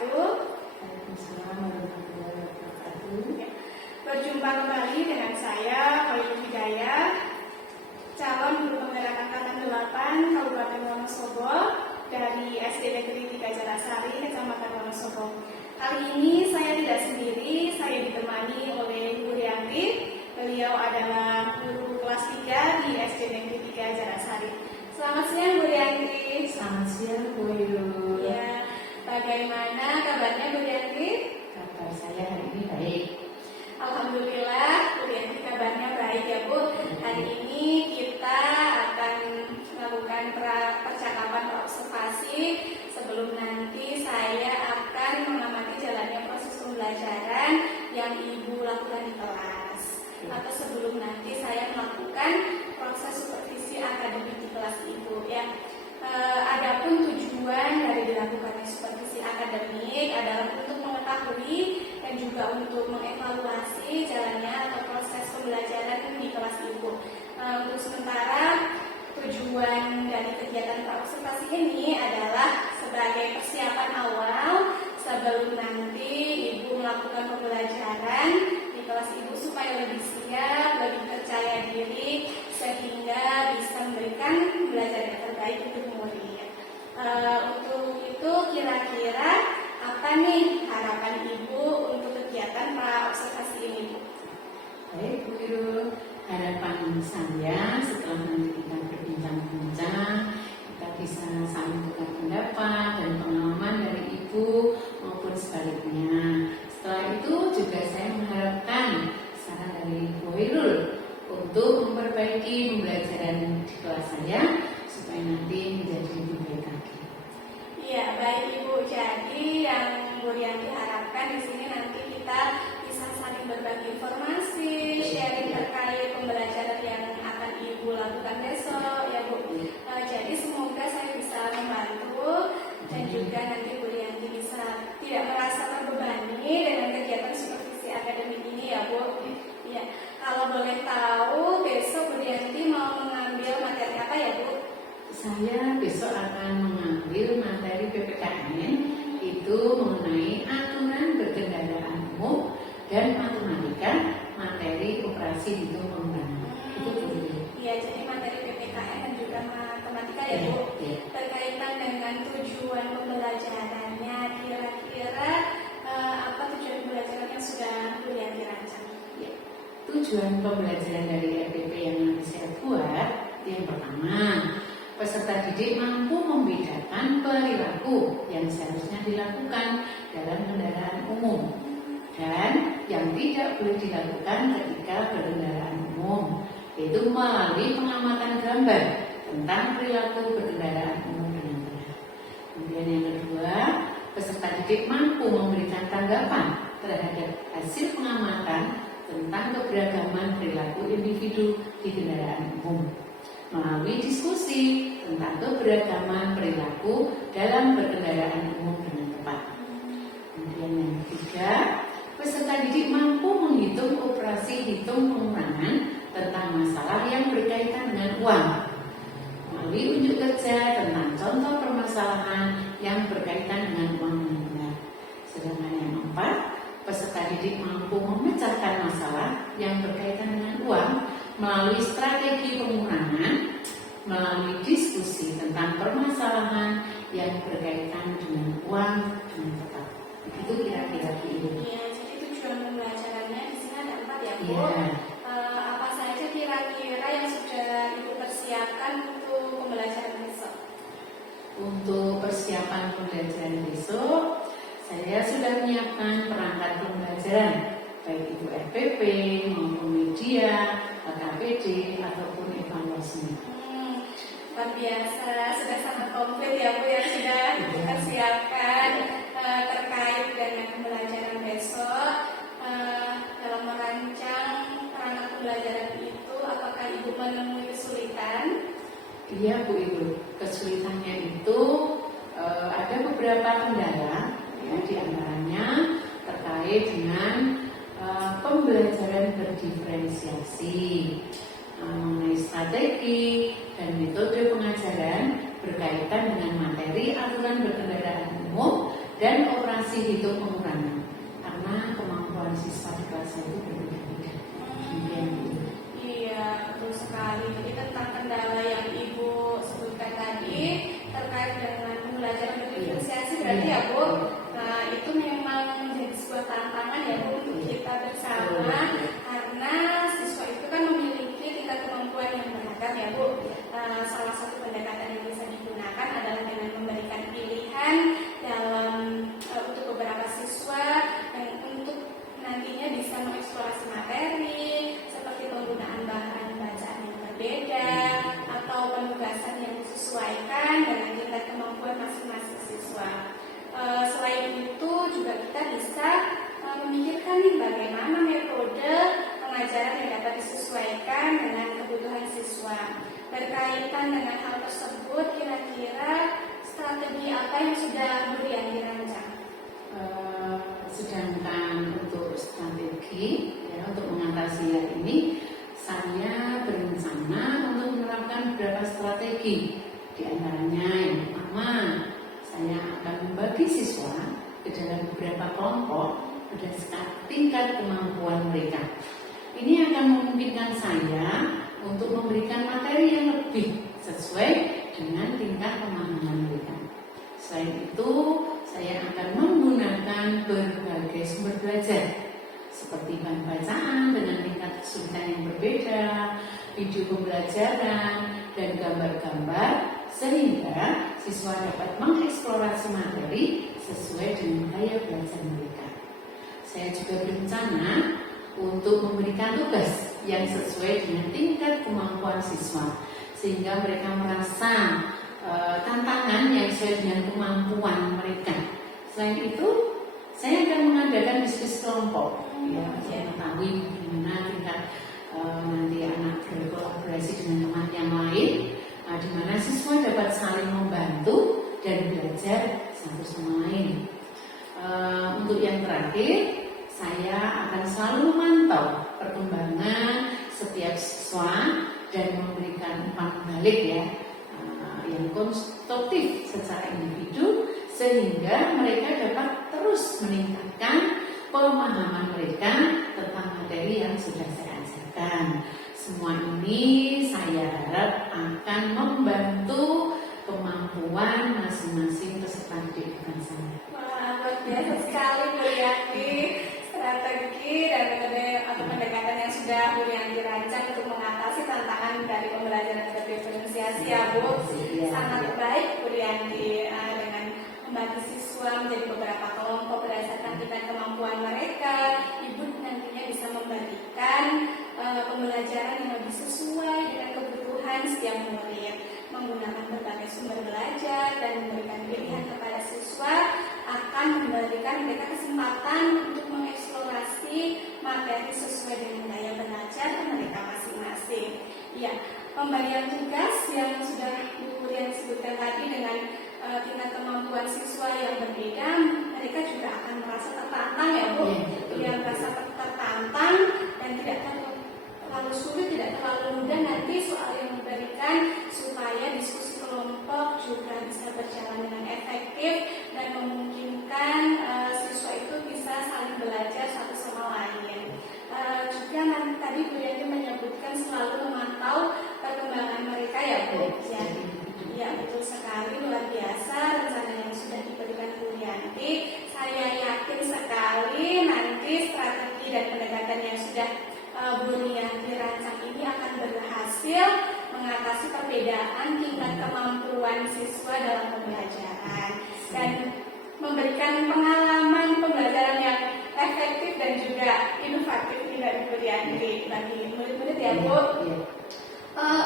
wabarakatuh. Waalaikumsalam warahmatullahi wabarakatuh. Berjumpa kembali dengan saya, Khairul Hidayah, calon guru penggerak angkatan 8 Kabupaten Wonosobo dari SD Negeri 3 Jarasari, Kecamatan Wonosobo. Kali ini saya tidak sendiri, saya ditemani oleh Bu Rianti. Beliau adalah guru kelas 3 di SD Negeri 3 Jarasari. Selamat siang Bu Rianti. Selamat siang Bu Irul. Ya, bagaimana kabarnya Bu Rianti? Kabar saya hari ini baik. Alhamdulillah, Bu Rianti kabarnya baik ya Bu. Hari ini kita akan melakukan percakapan observasi sebelum nanti saya akan mengamati jalannya proses pembelajaran yang Ibu lakukan di kelas. Atau sebelum nanti saya melakukan proses supervisi akademik di kelas Ibu ya. Adapun tujuan dari dilakukannya supervisi akademik adalah untuk mengetahui dan juga untuk mengevaluasi jalannya atau proses pembelajaran di kelas Ibu. Untuk sementara tujuan dari kegiatan praobservasi ini adalah sebagai persiapan awal sebelum nanti Ibu melakukan pembelajaran di kelas Ibu supaya lebih siap, lebih percaya diri sehingga bisa memberikan pembelajaran yang terbaik untuk murid. Untuk itu kira-kira apa nih harapan Ibu untuk kegiatan praobservasi ini, Bu? Baik Bu Irul, harapan saya setelah nanti kita berbincang-bincang, kita bisa saling tukar pendapat dan pengalaman dari Ibu maupun sebaliknya. Setelah itu juga saya mengharapkan saran dari Bu Irul untuk memperbaiki pembelajaran di kelas saya supaya nanti menjadi lebih baik lagi. Iya, baik Ibu. Jadi yang Bu Rianti harapkan di sini nanti kita bisa saling berbagi informasi, sharing terkait pembelajaran yang akan Ibu lakukan besok ya Bu. Jadi semoga saya bisa membantu dan juga nanti Bu Rianti bisa tidak merasa terbebani dengan kegiatan supervisi akademik ini ya Bu. Ya, kalau boleh tahu besok Bu Rianti mau mengambil materi apa ya Bu? Saya besok akan mengambil materi PPKN itu mengenai aturan berkendaraan umum dan matematika materi operasi hitung pengurangan. Itu dulu. Iya, jadi materi PPKN dan juga matematika ya Bu. Ya. Berkaitan dengan tujuan pembelajarannya, kira-kira apa tujuan pembelajaran yang sudah Bu Rianti rancang? Ya. Tujuan pembelajaran dari RPP yang nanti saya buat yang pertama, peserta didik mampu membedakan perilaku yang seharusnya dilakukan dalam kendaraan umum dan yang tidak boleh dilakukan ketika berkendaraan umum, yaitu melalui pengamatan gambar tentang perilaku berkendaraan umum dengan benar. Kemudian yang kedua, peserta didik mampu memberikan tanggapan terhadap hasil pengamatan tentang keberagaman perilaku individu di kendaraan umum melalui diskusi tentang keberagaman perilaku dalam berkendaraan umum dengan tepat. Kemudian yang ketiga, peserta didik mampu menghitung operasi hitung pengurangan tentang masalah yang berkaitan dengan uang melalui unjuk kerja tentang contoh permasalahan yang berkaitan dengan uang yang benar. Sedangkan yang keempat, peserta didik mampu memecahkan masalah yang berkaitan dengan uang melalui strategi pengurangan, melalui diskusi tentang permasalahan yang berkaitan dengan uang dengan tepat. Itu kira-kira itu. Iya, jadi tujuan pembelajarannya di sini ada 4 ya Bu. Iya. Apa saja kira-kira yang sudah Ibu persiapkan untuk pembelajaran besok? Untuk persiapan pembelajaran besok, saya sudah menyiapkan perangkat pembelajaran, baik itu RPP maupun media, KPD ataupun evaluasi. Luar biasa, sudah sangat komplit ya Bu yang sudah dipersiapkan terkait dengan pembelajaran besok. Dalam merancang perangkat pembelajaran itu, apakah Ibu menemui kesulitan? Iya Bu Ibu, kesulitannya itu ada beberapa kendala, ya, di antaranya terkait dengan pembelajaran berdiferensiasi mengenai strategi dan metode pengajaran berkaitan dengan materi aturan berkendaraan umum dan operasi hitung pengurangan karena kemampuan siswa di kelas itu berbeda-beda. Iya, betul sekali. Jadi tentang kendala yang Ibu sebutkan tadi terkait dengan pembelajaran berdiferensiasi berarti ya Bu, nah itu memang menjadi sebuah tantangan ya Bu untuk kita bersama karena siswa itu kan memiliki tingkat kemampuan yang beragam ya Bu. Salah satu pendekatan yang bisa digunakan adalah dengan memberikan pilihan dalam untuk beberapa siswa yang untuk nantinya bisa mengeksplorasi materi seperti penggunaan bahan bacaan yang berbeda atau penugasan yang disesuaikan dengan tingkat kemampuan masing-masing siswa. Selain itu juga kita bisa memikirkan nih bagaimana metode pengajaran yang dapat disesuaikan dengan kebutuhan siswa. Berkaitan dengan hal tersebut, kira-kira strategi apa yang sudah Bu Rianti rancang? Sedangkan untuk strategi ya, untuk mengatasi hal ini, saya berencana untuk menerapkan beberapa strategi. Di antaranya yang pertama, saya akan membagi siswa ke dalam beberapa kelompok berdasarkan tingkat kemampuan mereka. Ini akan memungkinkan saya untuk memberikan materi yang lebih sesuai dengan tingkat pemahaman mereka. Selain itu, saya akan menggunakan berbagai sumber belajar seperti bahan bacaan dengan tingkat kesulitan yang berbeda, video pembelajaran, dan gambar-gambar sehingga siswa dapat mengeksplorasi materi sesuai dengan gaya belajar mereka. Saya juga berencana untuk memberikan tugas yang sesuai dengan tingkat kemampuan siswa sehingga mereka merasa tantangan yang sesuai dengan kemampuan mereka. Selain itu, saya akan mengadakan diskusi kelompok ya, untuk mengetahui bagaimana tingkat nanti anak berkolaborasi dengan teman yang lain, di mana siswa dapat saling membantu dan belajar satu sama lain. Untuk yang terakhir, saya akan selalu memantau perkembangan setiap siswa dan memberikan umpan balik ya yang konstruktif secara individu sehingga mereka dapat terus meningkatkan pemahaman mereka tentang materi yang sudah saya ajarkan. Semua ini saya harap akan membantu kemampuan masing-masing peserta didik saya. Wah, luar biasa sekali Bu Rianti, strategi dan metode atau pendekatan yang sudah Bu Rianti rancang untuk mengatasi tantangan dari pembelajaran berdiferensiasi ya Bu. Sangat baik Bu Rianti dengan membagi siswa menjadi beberapa kelompok berdasarkan tingkat kemampuan mereka. Ibu nantinya bisa membagikan pembelajaran yang lebih sesuai dengan kebutuhan setiap murid, menggunakan berbagai sumber belajar dan memberikan pilihan kepada siswa akan memberikan mereka kesempatan untuk mengeksplorasi materi sesuai dengan gaya belajar mereka masing-masing. Ya, pembagian tugas yang sudah Bu Rianti sebutkan tadi dengan tingkat kemampuan siswa yang berbeda, mereka juga akan merasa tertantang ya Bu. Yang merasa tertantang dan tidak terlalu sulit, tidak terlalu mudah nanti soal yang diberikan supaya diskusi kelompok juga bisa berjalan dengan efektif dan memungkinkan siswa itu bisa saling belajar satu sama lain. Juga nanti tadi Bu Rianti menyebutkan selalu memantau perkembangan mereka ya Bu. Ya betul sekali, luar biasa rencana yang sudah diberikan Bu Rianti. Saya yakin sekali nanti strategi dan pendekatan yang sudah Bu Rianti rancang ini akan berhasil mengatasi perbedaan tingkat kemampuan siswa dalam pembelajaran dan memberikan pengalaman pembelajaran yang efektif dan juga inovatif dari Bu Rianti bagi murid-murid ya Bu.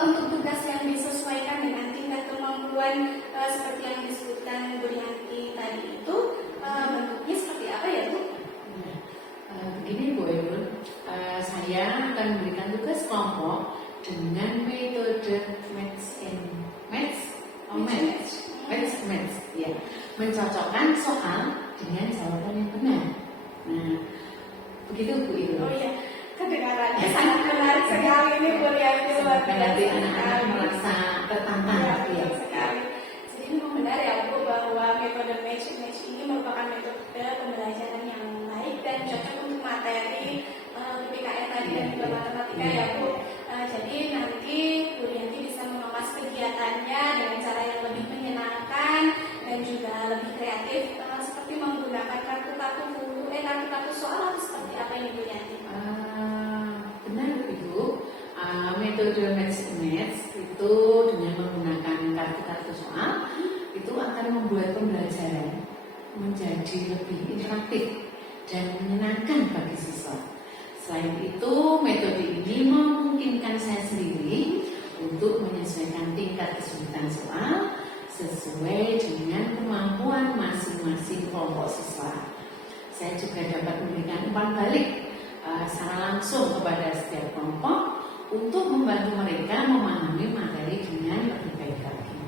Untuk tugas yang disesuaikan dengan tingkat kemampuan seperti yang disebutkan Bu Rianti tadi itu bentuknya seperti apa ya Bu? Begini Bu Erul, saya akan memberikan tugas kelompok dengan metode match, ya, mencocokkan soal dengan jawaban yang benar. Nah, begitu Bu Erul. Oh iya, kedengarannya sangat menarik sekali ini Bu Rianti, luar biasa. Nanti anak-anak merasa tertantang ya. Sekali. Jadi ini memang benar ya Bu bahwa metode match ini merupakan metode pembelajaran yang baik dan cocok untuk materi PPKN tadi dan juga matematika ya Bu. Jadi nanti Bu Rianti bisa mengemas kegiatannya dengan cara yang lebih menyenangkan dan juga lebih kreatif seperti menggunakan kartu soal atau seperti apa ini Bu Rianti? Benar Ibu. Metode match itu dengan menggunakan kartu-kartu soal itu akan membuat pembelajaran menjadi lebih interaktif dan menyenangkan bagi siswa. Selain itu, metode ini memungkinkan saya sendiri untuk menyesuaikan tingkat kesulitan soal sesuai dengan kemampuan masing-masing kelompok siswa. Saya juga dapat memberikan umpan balik secara langsung kepada setiap kelompok untuk membantu mereka memahami materi dengan lebih baik lagi.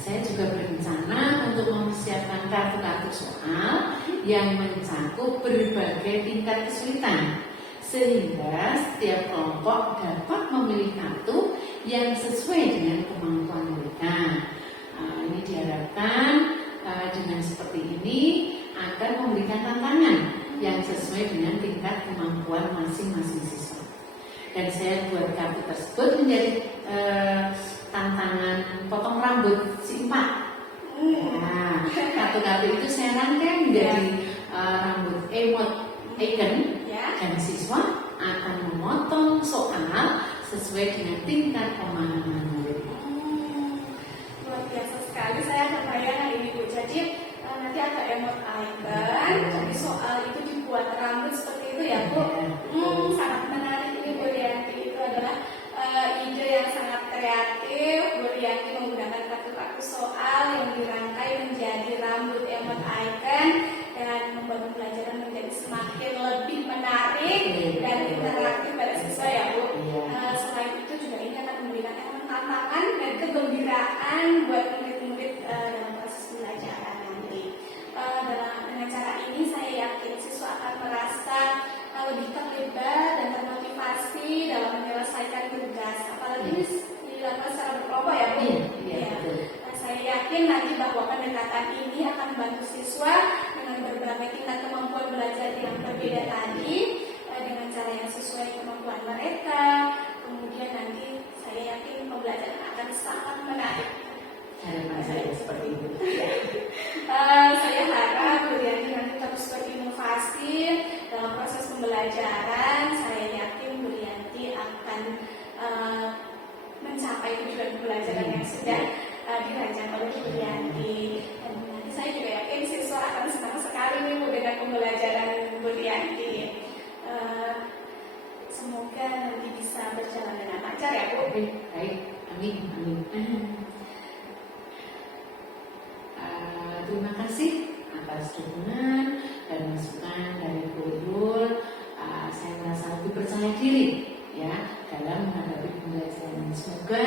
Saya juga berencana untuk mempersiapkan kartu-kartu soal yang mencakup berbagai tingkat kesulitan, sehingga setiap kelompok dapat memilih kartu yang sesuai dengan kemampuan mereka. Ini diharapkan dengan seperti ini akan memberikan tantangan yang sesuai dengan tingkat kemampuan masing-masing siswa. Dan saya buat kartu tersebut menjadi tantangan potong rambut si empat. Nah, kartu-kartu itu saya rangkai menjadi rambut emot icon dan siswa akan memotong soal sesuai dengan tingkat pemahaman murid. Luar biasa sekali, saya terbayang hari ini Bu. Jadi nanti ada emot icon, jadi soal itu dibuat rambut seperti itu ya Bu. Sangat menarik ini Bu Rianti. Itu adalah ide yang sangat kreatif. Bu Rianti menggunakan kartu-kartu soal yang dirangkai menjadi rambut emot icon dan membuat pembelajaran menjadi semakin lebih menarik dan interaktif pada siswa ya Bu. Selain itu juga ini akan memberikan tantangan dan kegembiraan buat murid-murid dalam proses pembelajaran nanti. Dengan cara ini saya yakin siswa akan merasa lebih terlibat dan termotivasi dalam menyelesaikan tugas. Apalagi ini dilakukan secara berkelompok ya Bu. Saya yakin nanti bahwa pendekatan ini akan membantu siswa dengan berbagai tingkat kemampuan belajar yang berbeda tadi dengan cara yang sesuai kemampuan mereka. Kemudian nanti saya yakin pembelajaran akan sangat menarik. Harapan saya seperti itu. Saya harap Bu Rianti nanti terus berinovasi dalam proses pembelajaran. Saya yakin Bu Rianti akan mencapai tujuan pembelajaran yang sudah dirancang oleh Bu Rianti. Dan nanti saya juga yakin siswa akan senang sekali nih Bu dengan pembelajaran Bu Rianti. Semoga nanti bisa berjalan dengan lancar ya Bu. Baik, amin. Terima kasih atas dukungan dan masukan dari Bu Irul. Saya merasa lebih percaya diri ya dalam menghadapi pembelajaran. Semoga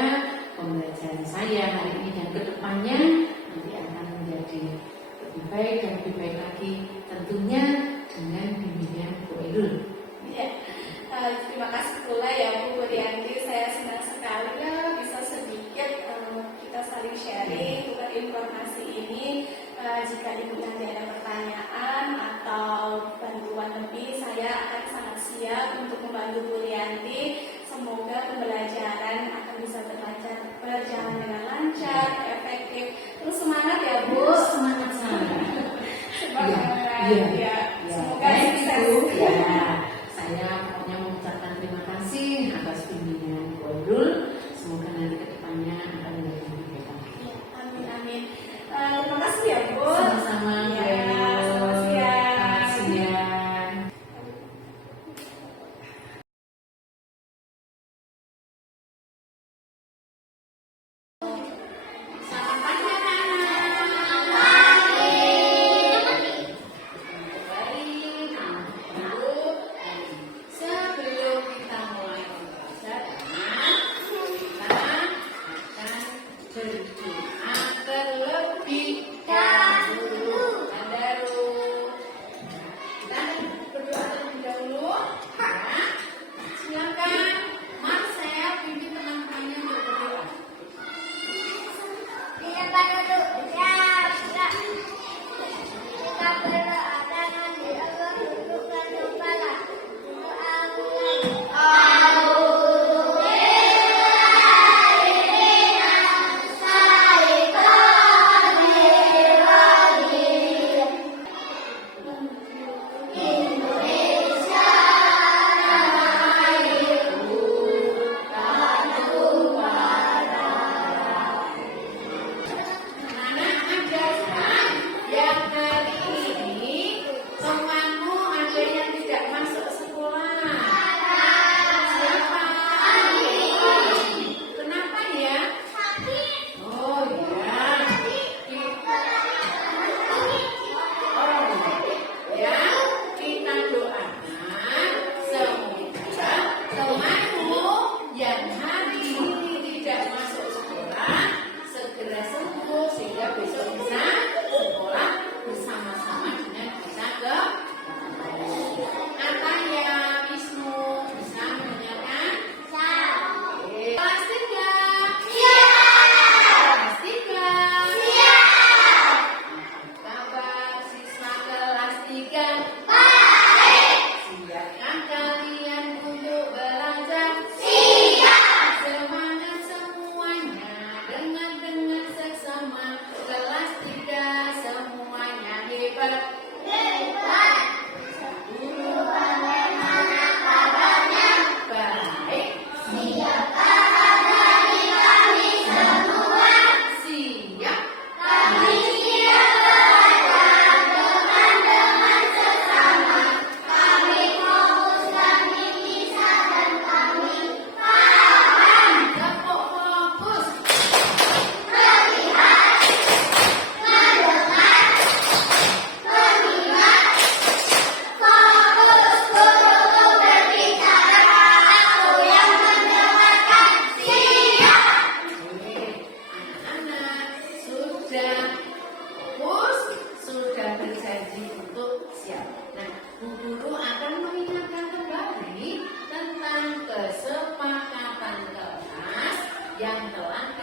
pembelajaran saya hari ini dan kedepannya nanti akan menjadi lebih baik dan lebih baik lagi, tentunya dengan bimbingan Bu Irul. Terima kasih pula ya Bu Rianti. Saya senang sekali ya bisa sedikit kita saling sharing tukar informasi ini. Jika Ibu nanti ada pertanyaan atau bantuan lebih, saya akan sangat siap untuk membantu Bu Rianti. Semoga pembelajaran akan bisa berjalan dengan lancar, efektif. Terus semangat ya Bu. Semangat sekali. Semoga sukses. Saya pokoknya mengucapkan terima kasih atas bimbingan Bu Irul. Semoga nanti kedepannya akan menjadi lebih baik lagi. Amin. Terima kasih ya Bu. Sama-sama.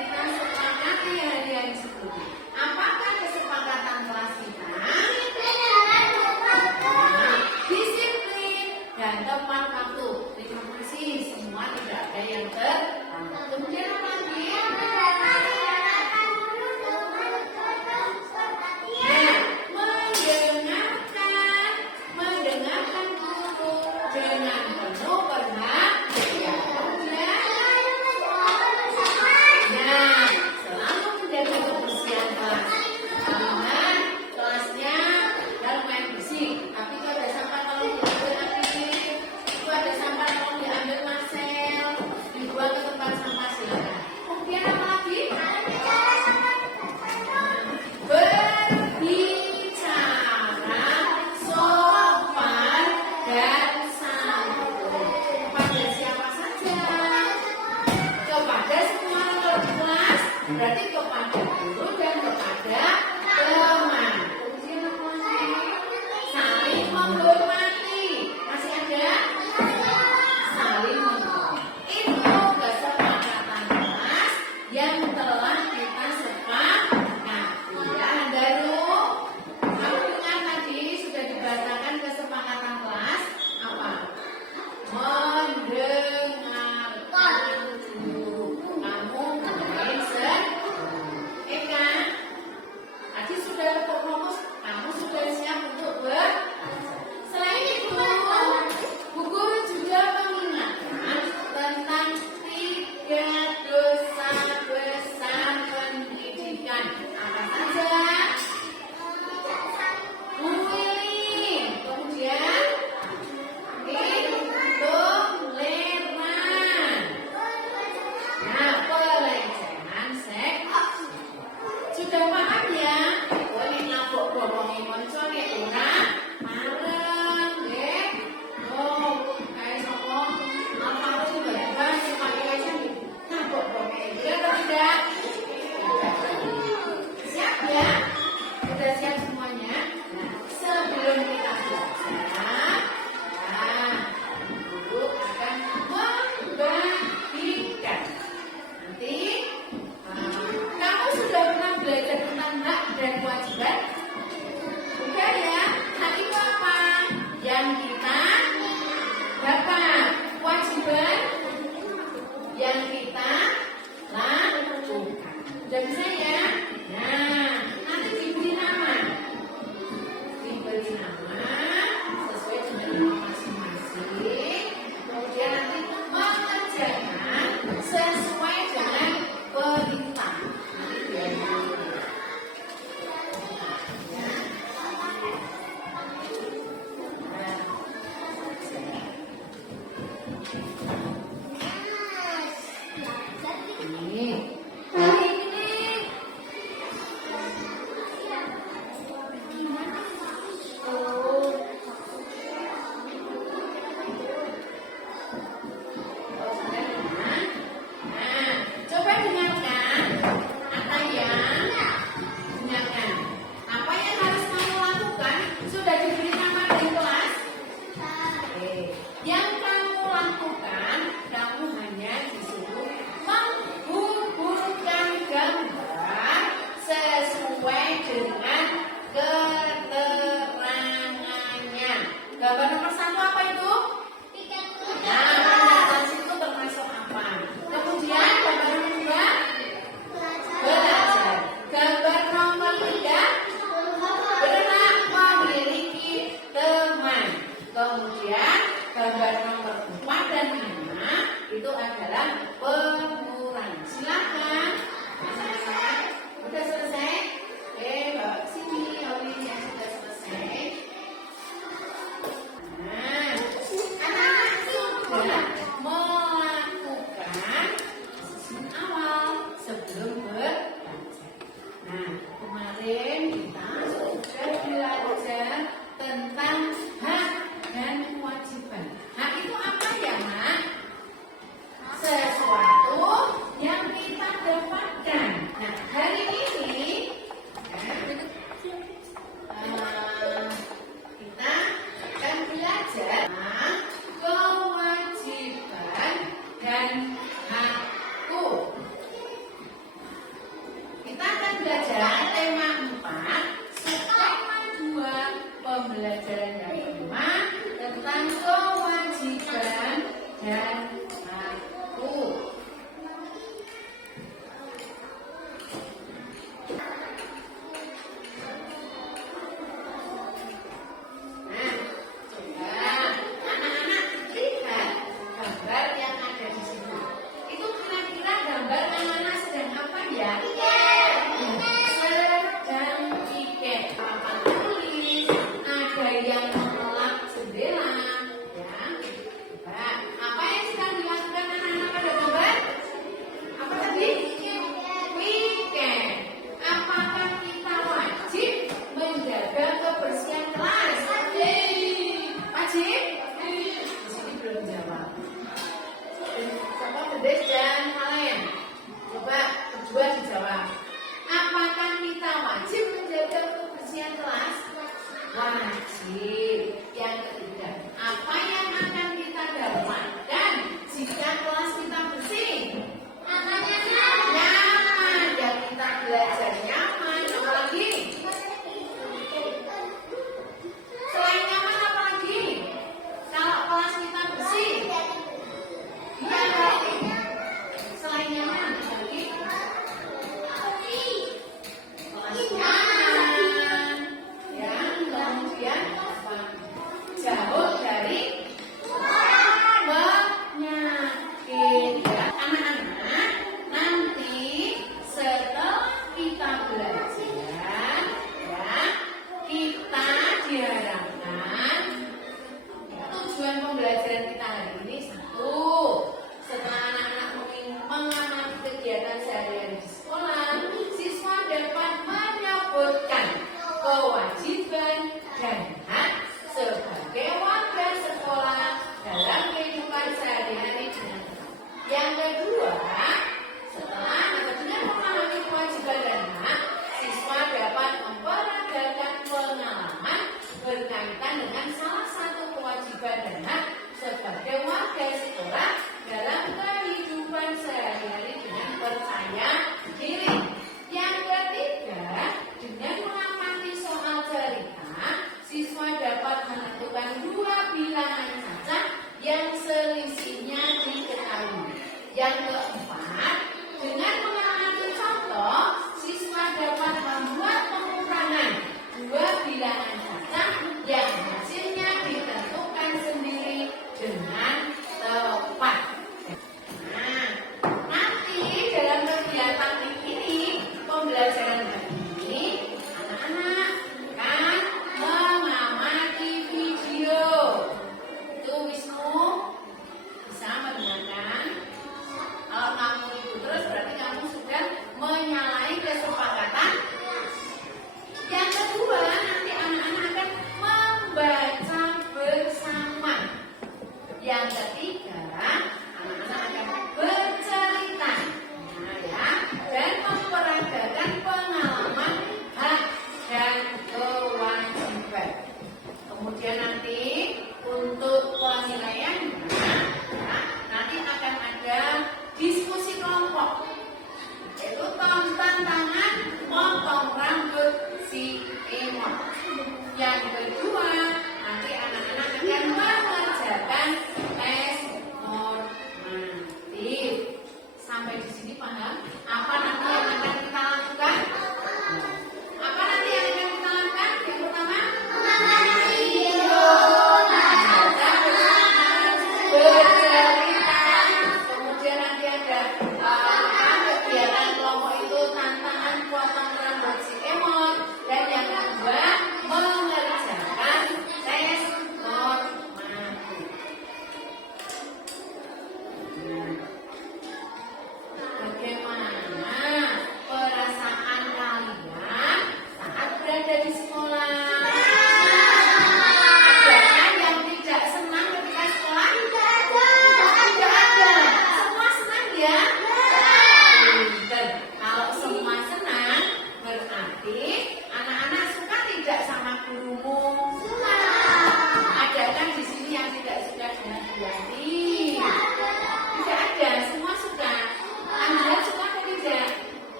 kita sepakati hari-hari sebelumnya. Apakah kesepakatan kelas kita? Disiplin dan tepat waktu. Terima kasih semua, tidak ada yang terlambat. Kemudian apa lagi? Mendengarkan guru dengan penuh perhatian. Nah, selalu menjaga kebersihan kelas. Karena kelasnya dalam main bersih. Tapi kalau ada sampah tolong diambil aktif. Kalau ada sampah tolong diambil Marcel. Dibuang ke tempat sampah silakan. Kemudian apa lagi? Berbicara sopan dan santun pada siapa saja, kepada semua kelas, berarti kepada guru dan kepada teman. Kemudian apa lagi? Saling menghormati. Masih ada? Saling menghormati. Itu kesepakatan kelas yang telah kita sepakati. Ya, Daru. Kamu dengar tadi sudah dibacakan kesepakatan kelas apa? Mendengarkan guru. Kamu dengerin Eka. Tadi sudah fokus. Kamu sudah siap untuk Selain itu, Bu Guru juga mengingatkan tentang 3 dosa besar pendidikan. Apa saja? Bullying, kemudian intoleran. Nah, pelecehan seks. Sudah paham ya? Boleh ngabuk bohongi koncone ora mareng nggih. Oh, kae sapa? Apa tiba-tiba si pakai ngabuk bohongi. Sudah atau tidak? Siap ya? Sudah siap semuanya? Nah, sebelum kita belajar, nah, Guru akan membagikan. Nanti kamu sudah pernah belajar tentang hak dan kewajiban? Bukan ya? Hak itu apa? Yang kita dapat. Kewajiban yang kita lakukan. Sudah bisa ya? Nah, nanti diberi nama. Diberi nama sesuai dengan nama masing-masing. Kemudian nanti mengerjakan sesuai dengan perintah. Nanti biar ini pembelajaran tema 4 subtema 2 pembelajaran yang kelima tentang kewajiban dan aku. Nah, coba anak-anak lihat gambar yang ada di sini. Itu kira-kira gambar anak-anak sedang apa ya? Sedang piket papan tulis, ada yang mengelak jendela, ya. Coba, apa yang sedang dilakukan anak-anak pada gambar? Apa tadi? Weekend. Apakah kita wajib menjaga kebersihan kelas? Wajib? Di sini belum jawab. Coba Bedes dan kalian. Coba berdua dijawab. Apakah kita wajib menjaga kebersihan kelas? Wajib. Yang ketiga, apa yang akan kita dapatkan jika kelas kita bersih? Nyaman. Dan kita belajar nyaman. Apalagi? Selain nyaman apalagi? Kalau kelas kita bersih. Iya, selain nyaman apalagi? Kelas nyaman. Ya, kemudian apa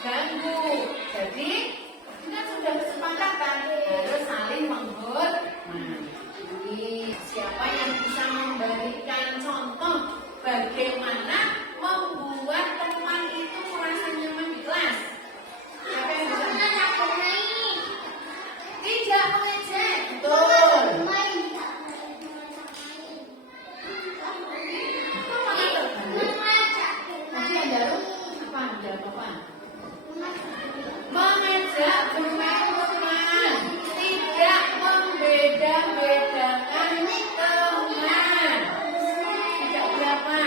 ganggu. Jadi kita sudah kesepakatan harus saling menghormati. Siapa yang bisa memberikan contoh bagaimana membuat teman itu merasa nyaman di kelas? Siapa yang bisa? Tidak mengejek. Betul. Mengajak bermain-main, tidak membeda-bedakan teman. Tidak berapa.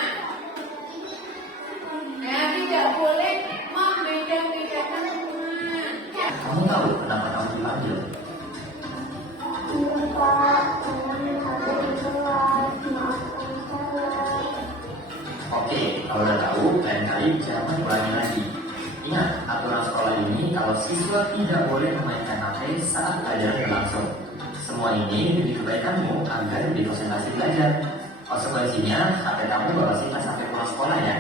Ya, tidak boleh membeda-bedakan teman. Ya. Kamu tahu kenapa kamu dipanggil? Oke, kalau udah tahu, lain kali jangan ulangi lagi. Ingat, aturan sekolah ini kalau siswa tidak boleh memainkan HP saat pelajaran berlangsung. Semua ini demi kebaikanmu agar lebih konsentrasi belajar. Konsekuensinya, HP kamu bawa simpan sampai pulang sekolah ya.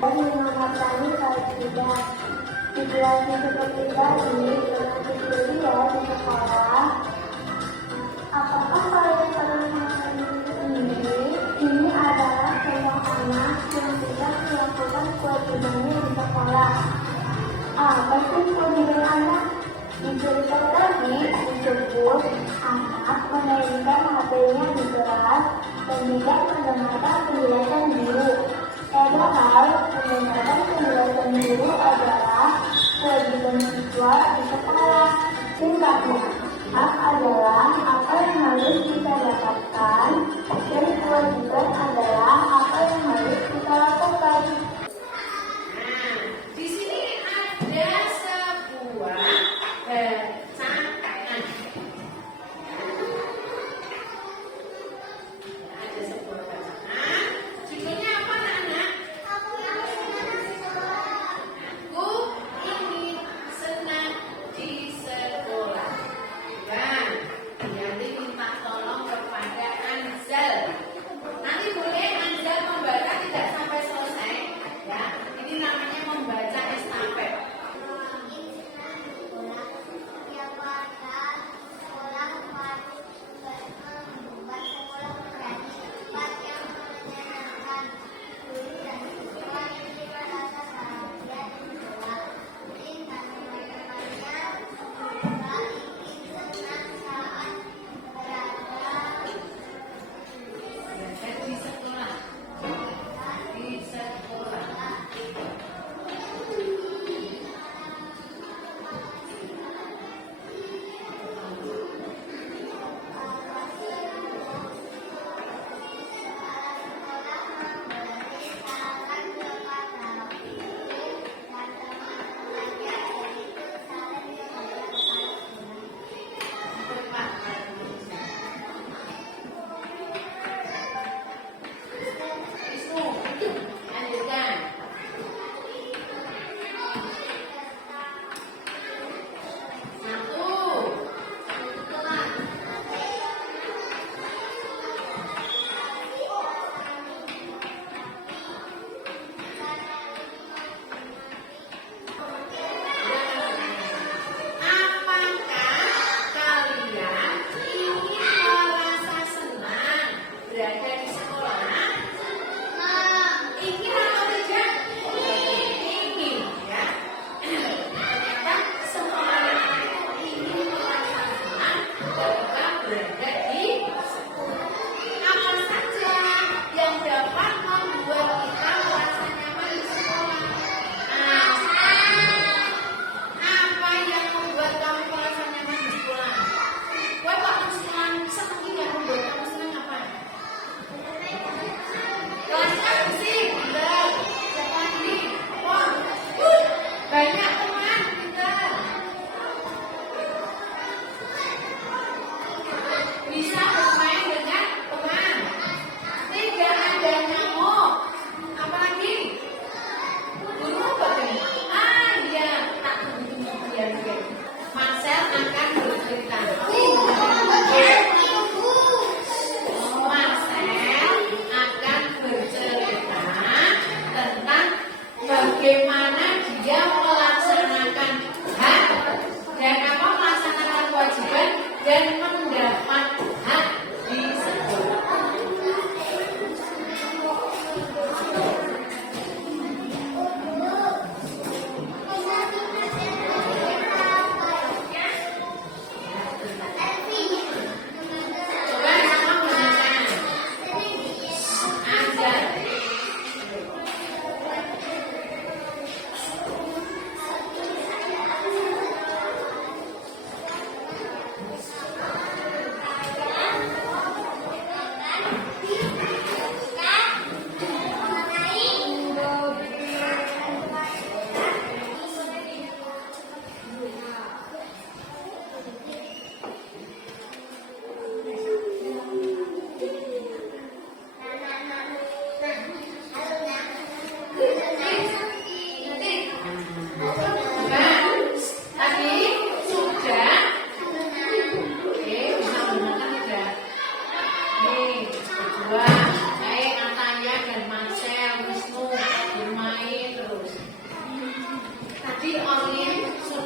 Dan mengamatkan kalau tidak situasi seperti tadi dengan kuliah di sekolah. Apakah kalian pernah mengalami ini? Ini adalah contoh anak yang tidak melakukan kewajibannya di sekolah. Apa sih kewajiban anak? Di cerita tadi disebut anak memainkan HP-nya di kelas dan tidak mendengarkan penjelasan guru. Padahal mendengarkan penjelasan guru adalah kewajiban siswa di sekolah. Tingkatnya, hak adalah apa yang harus kita dapatkan dan kewajiban adalah apa yang harus kita lakukan. Nah, di sini ada sebuah bacaan. Ada sebuah bacaan. Judulnya apa, anak-anak? Aku ingin senang di sekolah. Dan nanti minta tolong kepada Anzal. Nanti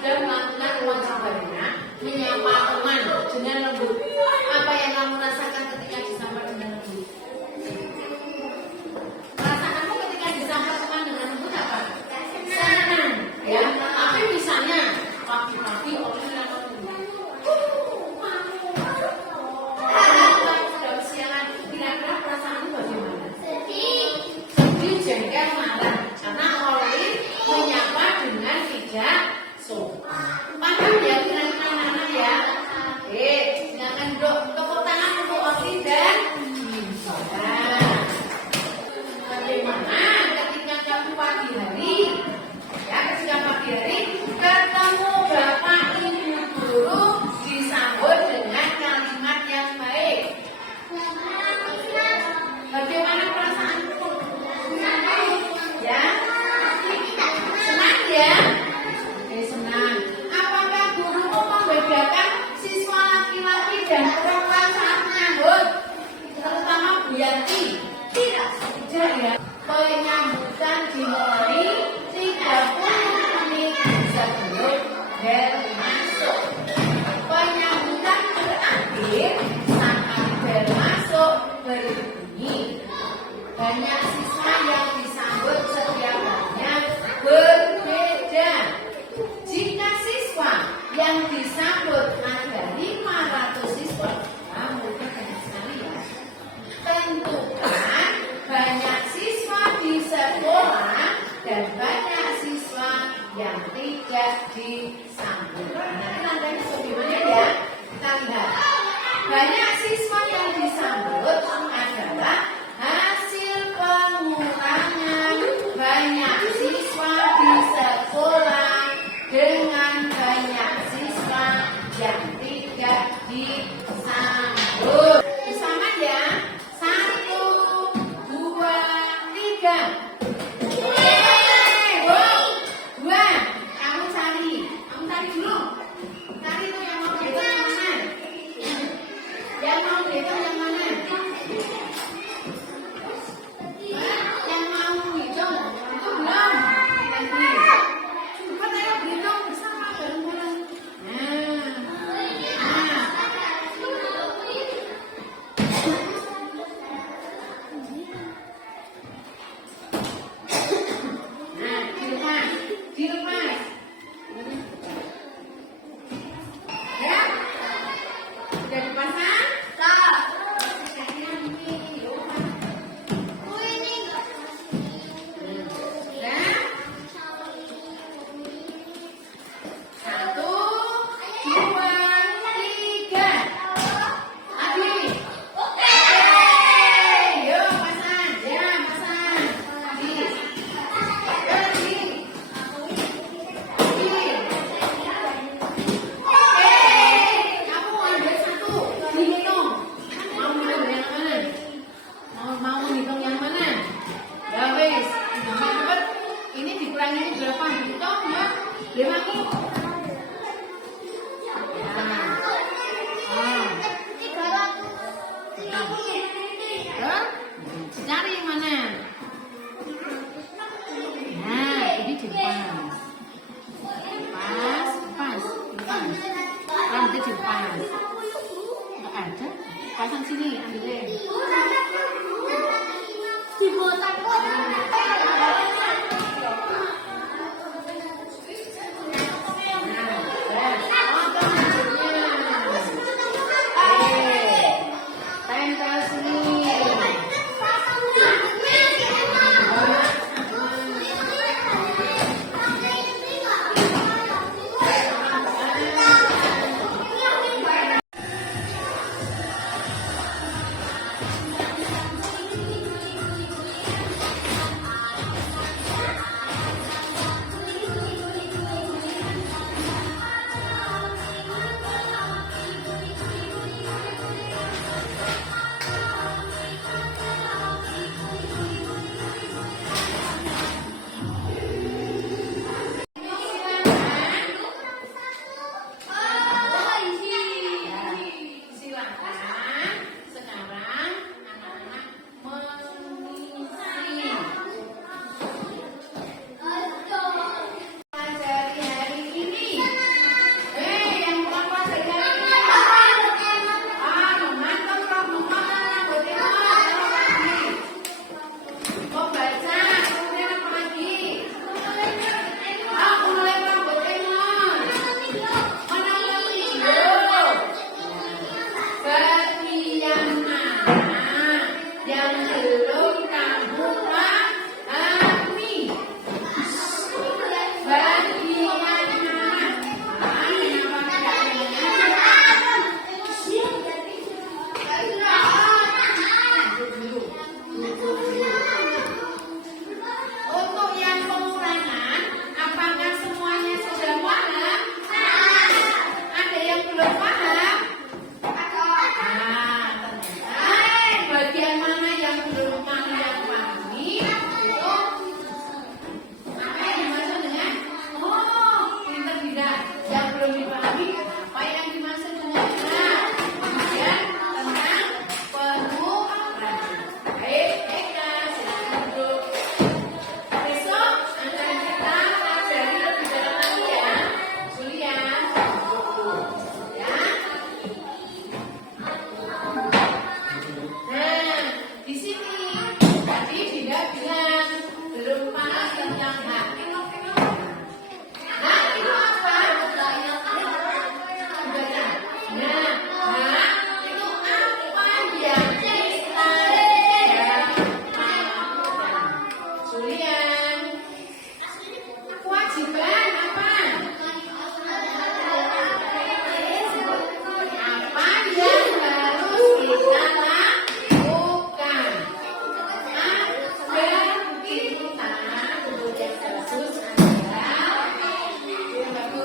sudah melakukan kewajibannya menyapa teman dengan lembut. Apa yang kamu rasakan ketika disapa dengan lembut? Perasaanmu ketika disapa teman dengan lembut apa? Senang, ya. Tapi misalnya pagi-pagi orang yang sudah siaran, kira-kira perasaanmu bagaimana? Sedih, jengkel, marah, karena orang menyapa dengan tidak sopan. Paham ya kira-kira anak-anak ya? Silakan dok, tepuk tangan untuk Oki dan Nah, bagaimana ketika kamu pagi hari, ya ketika pagi hari ketemu bapak ibu guru disambut dengan kalimat yang baik. Bagaimana perasaanmu? Ya, senang ya? Senang. Apakah gurumu membedakan siswa laki-laki dan perempuan saat menyambut? Terutama Bu Yanti? Tidak ya. Penyambutan dimulai 30 menit sebelum bel masuk. Penyambutan berakhir sampai bel masuk berbunyi. Banyak siswa yang disambut setiap harinya berbeda. Jika siswa yang disambut ada 500 siswa, mungkin banyak sekali ya. Tentukan banyak siswa di sekolah dan banyak siswa yang tidak disambut. Nanti rantainya bagaimana ya? Kita lihat. Banyak siswa yang disambut adalah hasil pengurangan banyak siswa di sekolah dengan banyak siswa yang tidak disambut. Bersama ya. 1, 2, 3. Dua. Kamu cari dulu. Cari tuh yang mau dihitung yang mana? Yang mau dihitung yang mana? Yang mau hitung itu belum. Cepat ayo hitung bersama bareng-bareng. Dilepas. Ya? Sudah dipasang? Cari mana? Nah, ini dilepas. Lepas. Nanti dilepas. Nggak ada. Pasang sini, ambilin. Tempel sini.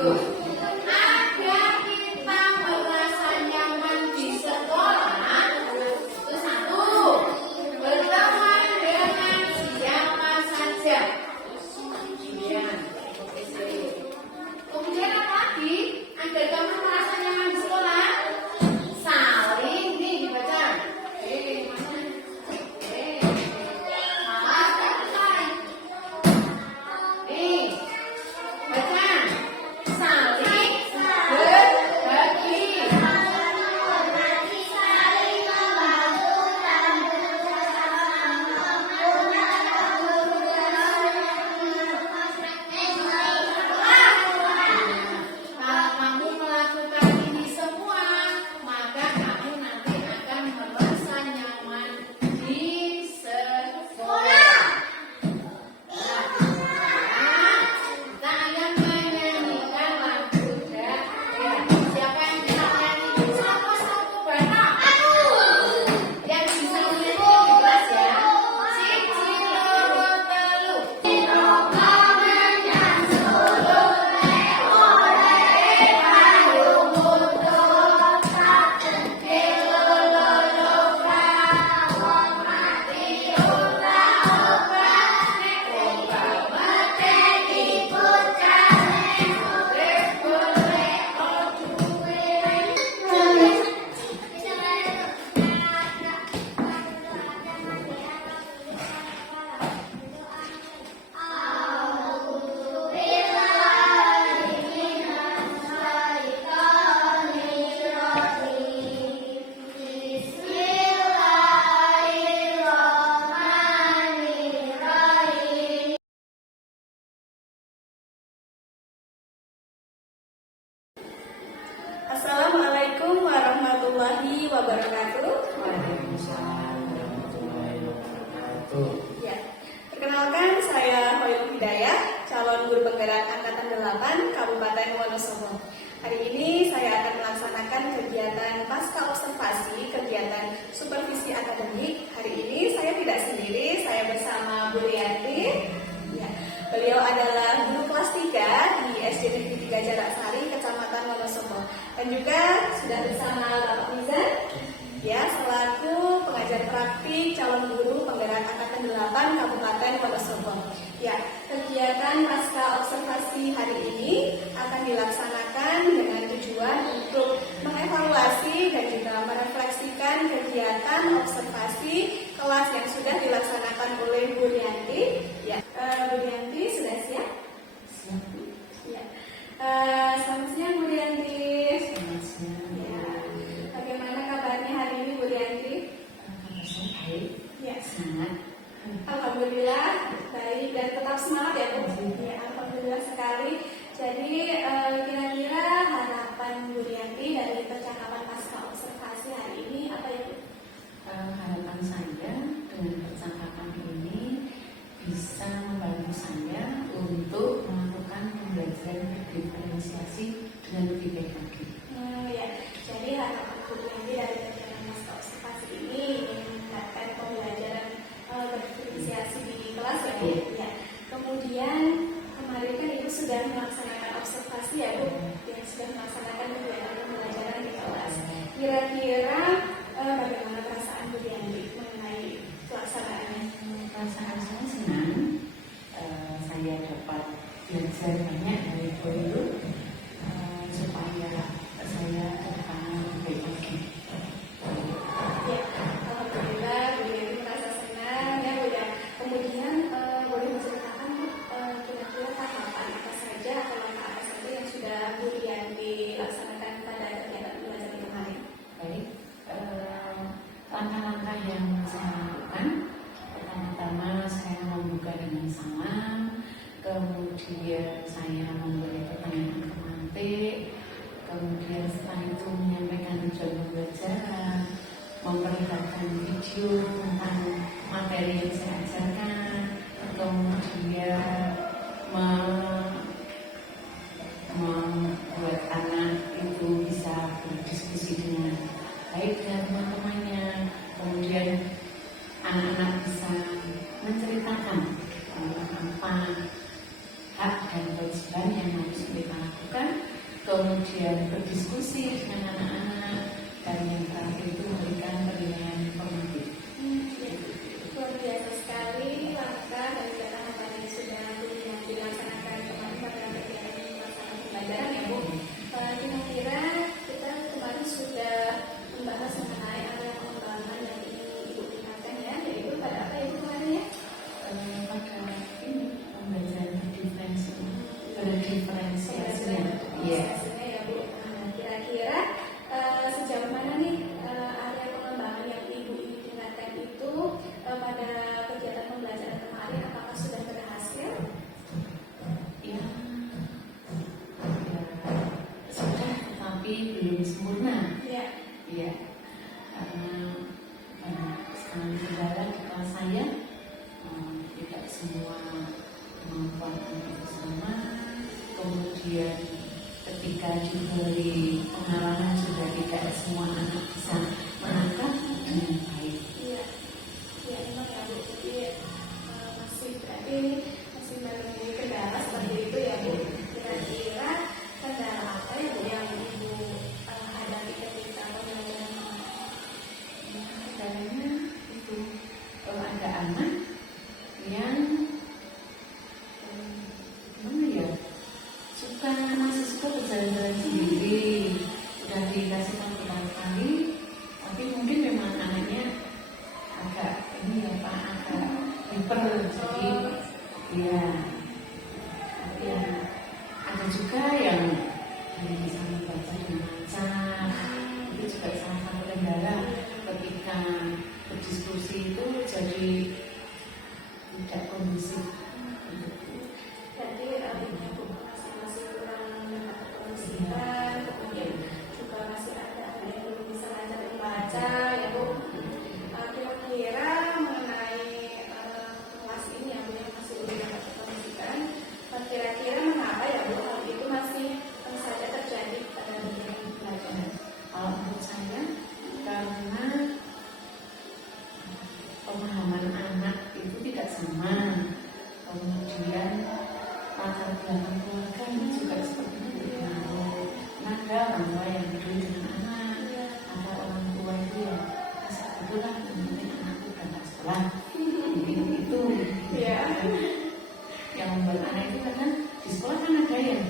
Agar kita merasa nyaman di sekolah, itu satu, berteman dengan siapa saja. Kemudian apa lagi? Agar kamu merasa nyaman di sekolah, saling nih dibaca. Assalamualaikum warahmatullahi wabarakatuh. Ya, perkenalkan saya Hoyrul Hidayah, calon guru penggerak angkatan 8 Kabupaten Wonosobo. Hari ini saya akan melaksanakan kegiatan pasca observasi, kegiatan supervisi akademik. Hari ini saya tidak sendiri, saya bersama Bu Rianti. Ya, beliau adalah guru kelas 3 di SD Negeri 3 Jarak Sari, Kecamatan Wonosobo. Dan juga sudah bersama Bapak Mizan, ya, selaku pengajar praktik calon guru penggerak angkatan 8 Kabupaten Wonosobo. Ya, kegiatan pasca observasi hari ini akan dilaksanakan dengan tujuan untuk mengevaluasi dan juga merefleksikan kegiatan observasi kelas yang sudah dilaksanakan oleh Bu Rianti. Ya, Bu Rianti sudah siap? Siap. Ya. Selamat siang Bu Rianti. Selamat siang. Ya. Bagaimana kabarnya hari ini Bu Rianti? Kabar saya baik. Ya. Sangat. Alhamdulillah baik dan tetap semangat ya Bu. Ya, alhamdulillah sekali. Jadi kira-kira harapan Bu Rianti dari percakapan pasca observasi hari ini apa ya Bu? Harapan saya dengan percakapan ini bisa membantu saya untuk melakukan pembelajaran berdiferensiasi dengan lebih baik lagi. Ya, jadi harapan Bu Rianti dari kegiatan pasca observasi ini ingin meningkatkan pembelajaran berdiferensiasi di kelas ya Bu. Ya. Kemudian kemarin kan Ibu sudah melaksanakan observasi ya Bu, yang sudah melaksanakan kegiatan pembelajaran di kelas. Kira-kira bagaimana perasaan Bu Rianti mengenai pelaksanaannya? Perasaan saya senang. Saya dapat belajar banyak dari guru supaya saya dapat lebih baik lagi. Ya, alhamdulillah Bu Rianti merasa senang ya Bu ya. Kemudian boleh menceritakan Bu, kira-kira tahapan apa saja atau langkah apa saja yang sudah Bu Rianti laksanakan pada kegiatan pembelajaran kemarin? Baik, langkah-langkah yang saya lakukan, pertama-tama saya membuka dengan salam, kemudian saya memberi pertanyaan tematik, kemudian setelah itu menyampaikan tujuan pembelajaran, memperlihatkan video tentang materi yang saya ajarkan, kemudian membuat anak itu bisa berdiskusi dengan baik dengan teman-temannya, kemudian anak-anak bisa menceritakan apa hak dan kewajiban yang harus kita lakukan kemudian berdiskusi dengan anak-anak, dan yang terakhir itu memberikan penilaian formatif. Luar biasa sekali langkah dan kegiatan apa yang sudah dilaksanakan kemarin pada kegiatan pelaksanaan pembelajaran ya Bu. Kira-kira kita kemarin sudah membahas mengenai area pengembangan yang ingin Ibu tingkatkan ya, yaitu pada apa ya kemarin ya? Pada ini pembelajaran berdiferensiasinya. Iya. Ya Bu. Nah, kira-kira sejauh mana nih area pengembangan yang Ibu ingin tingkatkan itu pada kegiatan pembelajaran kemarin, apakah sudah berhasil? Ya, sudah, tetapi belum sempurna. Ya. Iya, karena sekarang kendala di kelas saya tidak semua kemampuan anak itu sama. Kemudian ketika diberi pengalaman juga tidak semua anak bisa menangkap dengan baik. Iya, ya memang ya Bu. Jadi masih berarti masih menemui kendala seperti itu ya Bu. Kira-kira kendala apa ya Bu yang Ibu hadapi ketika pembelajaran kemarin? Ya, kendalanya itu kalau ada anak yang gimana ya, masih suka berjalan-jalan sendiri, udah dikasih tahu berkali-kali, tapi mungkin memang anaknya agak ini ya Pak, agak hyper, jadi ya. Tapi ya, ada juga yang bisa membaca dengan lancar, itu juga salah satu kendala ketika berdiskusi itu jadi tidak kondusif. Jadi Bu masih kurang mendapat kondisian, kemudian juga masih ada yang belum bisa belajar membaca ya Bu. Kira-kira mengenai kelas ini ya Bu yang masih belum dapat kondisian, kira-kira mengapa ya Bu hal itu masih saja terjadi pada kegiatan pembelajaran? Kalau menurut saya karena pemahaman anak itu tidak sama, kemudian latar belakang keluarga ini juga sepertinya berpengaruh. Ada orang tua yang peduli dengan anak, ada orang tua itu yang kebetulan mungkin anakku berangkat sekolah, mungkin itu Ya. yang membuat anak itu kadang di sekolah kan ada yang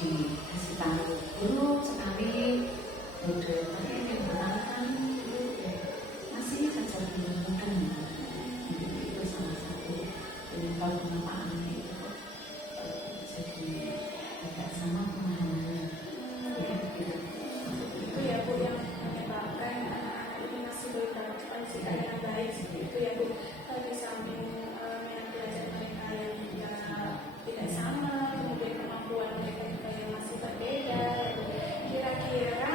dikasih tahu dulu sekali, udah yang berangkat dulu ya masih saja belum mungkin. Itu salah satu penyebab mengapa anak itu jadi tidak sama pemahamannya. Itu ya Bu yang menyebabkan anak-anak ini masih belum dapat kondisian yang baik itu ya Bu. Di samping minat belajar mereka yang juga tidak sama, kemudian kemampuan mereka juga yang masih berbeda. Kira-kira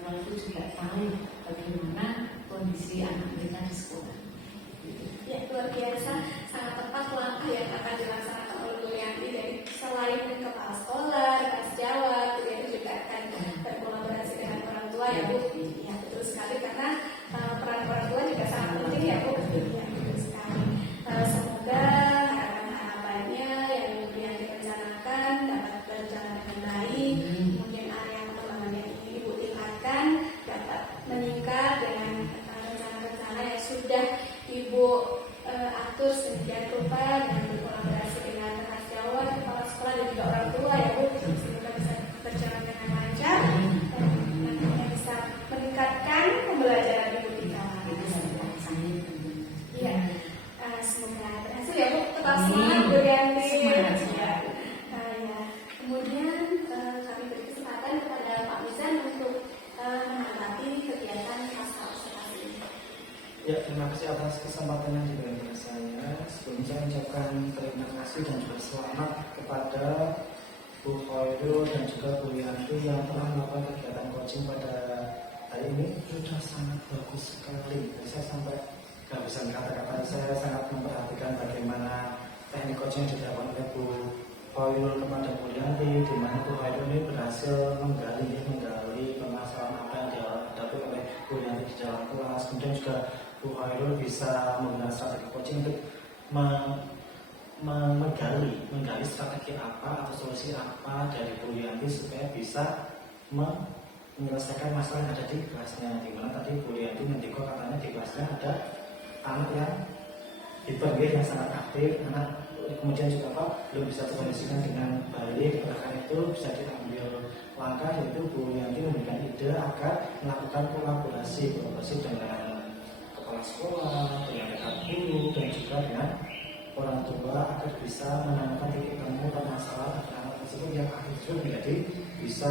tua itu juga tahu bagaimana kondisi anak mereka di sekolah. Ya, luar biasa, sangat tepat langkah yang akan dilaksanakan oleh Bu Yanti. Dari selain kepala sekolah, rekan sejawat, Bu Yanti juga akan berkolaborasi dengan orang tua ya Bu. Ya, betul sekali, karena peran orang tua juga sangat penting ya Bu. Ya, betul sekali. Semoga harapan-harapannya yang Bu Yanti rencanakan dapat berjalan dengan baik. Kemudian area pengembangan yang ingin Ibu tingkatkan dapat meningkat dengan rencana-rencana yang sudah Ibu atur sedemikian rupa dengan berkolaborasi dengan rekan sejawat, kepala sekolah dan juga orang tua ya Bu, sehingga bisa berjalan dengan lancar dan nantinya bisa meningkatkan pembelajaran Ibu di kelas. Iya, semoga berhasil ya Bu. Tetap semangat Bu Yanti. Semangat. Ya. Ya. Kemudian kami beri kesempatan kepada Pak Mizan untuk menanggapi kegiatan pasca observasi ini. Ya, terima kasih atas kesempatan yang diberikan kepada saya. Sebelumnya saya ucapkan terima kasih dan juga selamat kepada Bu Khairul dan juga Bu Yanti yang telah melakukan kegiatan coaching pada hari ini. Sudah sangat bagus sekali. Saya sampai kehabisan kata-kata. Saya sangat memperhatikan bagaimana teknik coaching yang dilakukan oleh Bu Khairul kepada Bu Yanti, di mana Bu Khairul ini berhasil menggali permasalahan apa yang dihadapi oleh Bu Yanti di dalam kelas. Kemudian juga Bu Khairul bisa menggunakan strategi coaching untuk menggali strategi apa atau solusi apa dari Bu Yanti supaya bisa menyelesaikan masalah yang ada di kelasnya. Di mana tadi Bu Yanti mendekor katanya di kelasnya ada anak yang hiper yang sangat aktif, anak kemudian juga belum bisa terkondisikan dengan baik. Oleh itu bisa diambil langkah, yaitu Bu Yanti memberikan ide agar melakukan kolaborasi dengan kepala sekolah, dengan rekan guru, dan juga dengan orang tua agar bisa menemukan titik temu permasalahan anak tersebut yang akhirnya menjadi bisa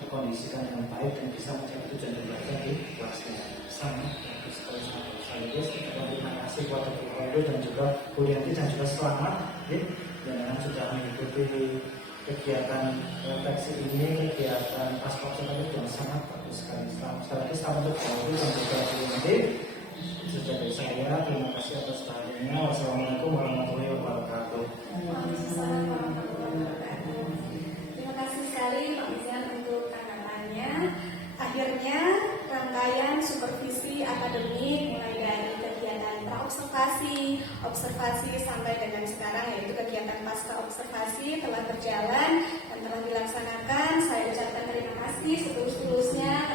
terkondisikan dengan baik dan bisa mencapai tujuan belajar di kelasnya. Sangat bagus sekali, sangat bagus sekali. Terima kasih kepada Bu Khairul dan juga Bu Yanti dan juga selamat yang sudah mengikuti kegiatan refleksi ini, kegiatan pasca observasi yang sangat bagus sekali. Sekali lagi selamat untuk Bu Khairul dan juga Bu Yanti. Sudah dari saya, terima kasih atas perhatiannya. Wassalamualaikum warahmatullahi wabarakatuh. Waalaikumsalam warahmatullahi wabarakatuh. Terima kasih sekali Pak Mizan untuk tanggapannya. Akhirnya rangkaian supervisi akademik mulai dari kegiatan praobservasi, observasi sampai dengan sekarang yaitu kegiatan pasca observasi telah berjalan dan telah dilaksanakan. Saya ucapkan terima kasih setulus-tulusnya